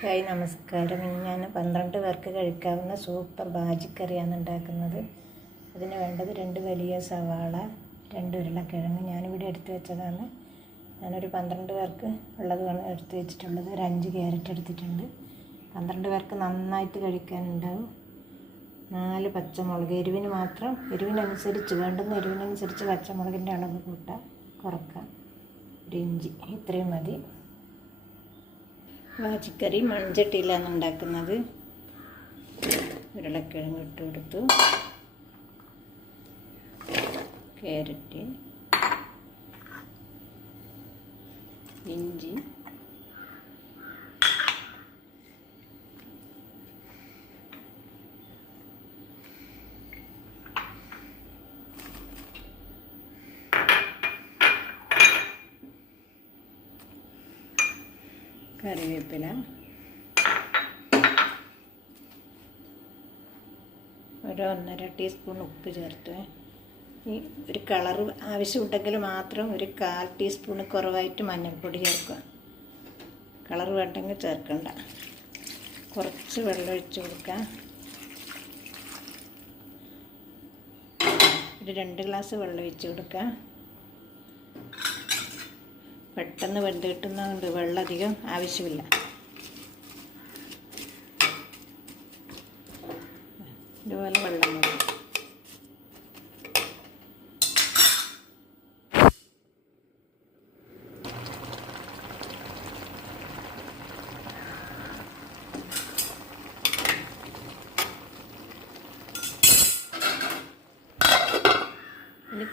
Hi നമസ്കാരം. ഇന്ന് ഞാൻ പന്ത്രണ്ട് പേർക്ക് കഴിക്കാവുന്ന സൂപ്പർ ബാജിക്കറിയാണ് ഉണ്ടാക്കുന്നത്. അതിന് വേണ്ടത് രണ്ട് വലിയ സവാള രണ്ട് ഉരുളക്കിഴങ്ങ്. ഞാനിവിടെ എടുത്തു വെച്ചതാണ്. ഞാനൊരു പന്ത്രണ്ട് പേർക്ക് ഉള്ളതാണ് എടുത്തു വെച്ചിട്ടുള്ളത്. ഒരു അഞ്ച് ക്യാരറ്റ് എടുത്തിട്ടുണ്ട്. പന്ത്രണ്ട് പേർക്ക് നന്നായിട്ട് കഴിക്കാനുണ്ടാവും. നാല് പച്ചമുളക്. എരിവിന് മാത്രം എരിവിനനുസരിച്ച് വേണ്ടുന്ന എരിവിനനുസരിച്ച് പച്ചമുളകിന്റെ അളവ് കൂട്ടാം. കുറക്കാം. ഒരു ഇഞ്ചി. ഇത്രയും മതി. വാച്ചിക്കറി മൺചട്ടിയിലാണ് ഉണ്ടാക്കുന്നത്. ഉരുളക്കിഴങ്ങ് ഇട്ട് കൊടുത്തു. ക്യാരറ്റ് ഇഞ്ചി കറിവേപ്പില. ഒരു ഒന്നര ടീസ്പൂൺ ഉപ്പ് ചേർത്ത്. ഈ ഒരു കളർ ആവശ്യമുണ്ടെങ്കിൽ മാത്രം ഒരു കാൽ ടീസ്പൂൺ കുറവായിട്ട് മഞ്ഞൾപ്പൊടി ചേർക്കുക. കളർ വേണ്ടെങ്കിൽ ചേർക്കണ്ട. കുറച്ച് വെള്ളം ഒഴിച്ച് കൊടുക്കുക. ഒരു രണ്ട് ഗ്ലാസ് വെള്ളം ഒഴിച്ച് കൊടുക്കുക. പെട്ടെന്ന് വെന്ത് കിട്ടുന്നതുകൊണ്ട് വെള്ളം അധികം ആവശ്യമില്ല. ഇതുപോലെ വെള്ളം മതി.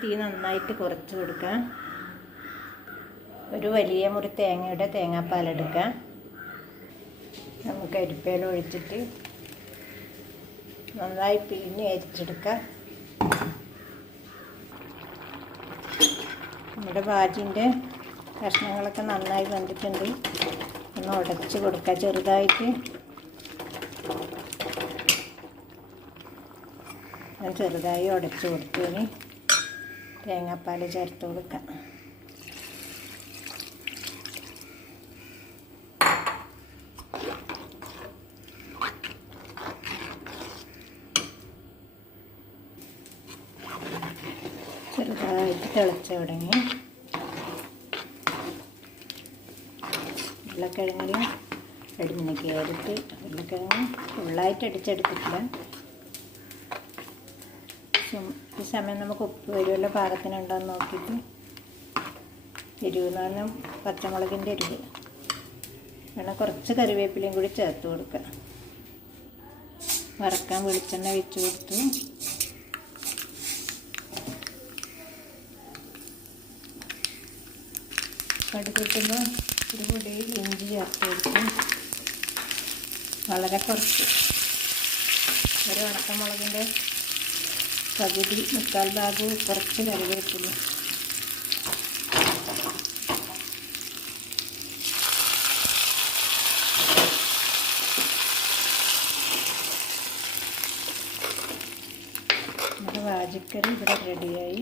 തീ നന്നായിട്ട് കുറച്ച് കൊടുക്കാം. ഒരു വലിയ മുറി തേങ്ങയുടെ തേങ്ങാപ്പാലെടുക്കാം നമുക്ക് അരിപ്പയിൽ ഒഴിച്ചിട്ട് നന്നായി പിഴിഞ്ഞ് അരിച്ചെടുക്കാം. നമ്മുടെ ബാജിന്റെ കഷ്ണങ്ങളൊക്കെ നന്നായി വന്നിട്ടുണ്ട് ഒന്ന് ഉടച്ച് കൊടുക്കുക ചെറുതായിട്ട്. ചെറുതായി ഉടച്ച് കൊടുത്തു തേങ്ങാപ്പാൽ ചേർത്ത് കൊടുക്കാം ചെറുതായിട്ട് തിളച്ച് തുടങ്ങി. ഉരുളക്കിഴങ്ങിൽ അടിഞ്ഞ കയറിട്ട് ഉരുളക്കിഴങ്ങ് ഫുള്ളായിട്ട് അടിച്ചെടുത്തിട്ടില്ല. ഈ സമയം നമുക്ക് ഉപ്പ് വരുമല്ലോ പാകത്തിനുണ്ടോയെന്ന് നോക്കിയിട്ട്. എരിവ് എന്ന് പറഞ്ഞാൽ പച്ചമുളകിന്റെ എരിവ്. വേണം കുറച്ച് കറിവേപ്പിലയും കൂടി ചേർത്ത് കൊടുക്കുക വറക്കാൻ വെളിച്ചെണ്ണ വെച്ച് കൊടുത്തു. കടുക് കിട്ടുമ്പോൾ ഒരു പൊടി ഇഞ്ചി ചേർത്ത് കൊടുക്കും വളരെ കുറച്ച്. ഒരു ഉണക്കമുളകിന്റെ പകുതി മുക്കാൽ ഭാഗവും കുറച്ച് കറിവേപ്പില നമ്മുടെ വാജിക്കറി ഇവിടെ റെഡിയായി